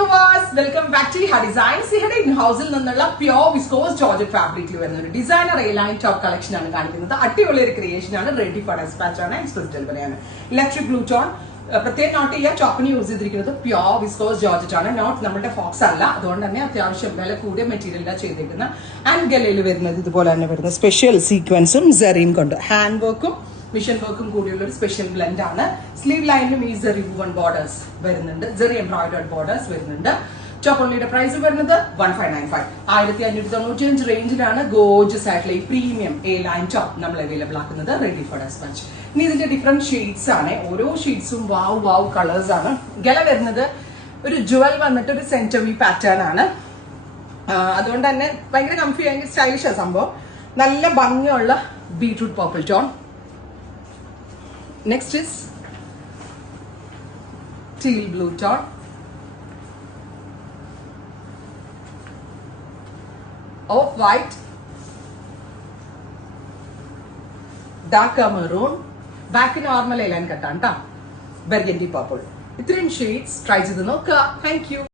viewers, welcome back to Iha Designs. ഇവിടെ in ഹൗസിൽ നിന്നുള്ള പ്യോർ വിസ്കോസ് ജോർജറ്റ് ഫാബ്രിക്കിൽ വരുന്ന ഒരു ഡിസൈനർ എയർലൈൻ ടോപ്പ് കളക്ഷൻ ആണ് കാണിക്കുന്നത്. അടിപൊളി ഒരു ക്രിയേഷൻ ആണ്, റെഡി ഫോർ ഡെസ്പാച്ച് ആണ്, എക്സ്പ്രസ് ഡെലിവറി ആണ്. ഇലക്ട്രിക് ബ്ലൂ ടോൺ പ്രത്യേകം നോട്ട് ചെയ്യുക, ടോപ്പിന് യൂസ് ചെയ്തിരിക്കുന്നത് പ്യോർ വിസ്കോസ് ജോർജറ്റ് ആണ്, നോട്ട് നമ്മുടെ ഫോക്സ് അല്ല. അതുകൊണ്ട് തന്നെ അത്യാവശ്യം വില കൂടിയ മെറ്റീരിയലാണ് ചെയ്തിരിക്കുന്ന. ആൻഡ് ഗലയിൽ വരുന്നത് ഇതുപോലെ തന്നെ വരുന്ന സ്പെഷ്യൽ സീക്വൻസും സെറിയും കൊണ്ട് ഹാൻഡ് വർക്കും മിഷൻ വർക്കും കൂടിയുള്ള ഒരു സ്പെഷ്യൽ ബ്ലെൻഡ് ആണ്. സ്ലീവ് ലൈനിലും ഈ സെറി വുവൺ ബോർഡേഴ്സ് വരുന്നുണ്ട്, സെറി എംബ്രോയിഡേർഡ് ബോർഡേഴ്സ് വരുന്നുണ്ട്. ചോപ്പള്ളിയുടെ പ്രൈസ് വരുന്നത് 1595, 1595 റേഞ്ചിലാണ് ഗോർജസ് ആയിട്ടുള്ള ഈ പ്രീമിയം എ ലൈൻ ടോപ്പ് നമ്മൾ അവൈലബിൾ ആക്കുന്നത്, റെഡി ഫോർ ഡെസ്പാച്ച്. ഇനി ഇതിന്റെ ഡിഫറെന്റ് ഷെയ്ഡ്സ് ആണ്, ഓരോ ഷെയ്ഡ്സും വാവ് കളേഴ്സ് ആണ്. ഗല വരുന്നത് ഒരു ജുവൽ വന്നിട്ട് ഒരു സെന്റർ വി പാറ്റേൺ ആണ്. അതുകൊണ്ട് തന്നെ ഭയങ്കര കംഫി, ഭയങ്കര സ്റ്റൈലിഷ് ആ സംഭവം. നല്ല ഭംഗിയുള്ള beetroot purple tone. Next is teal blue tone, off white, dark maroon, back in normal line cut anta, burgundy purple. Three shades, try ചെയ്ത് നോക്കുക. Thank you.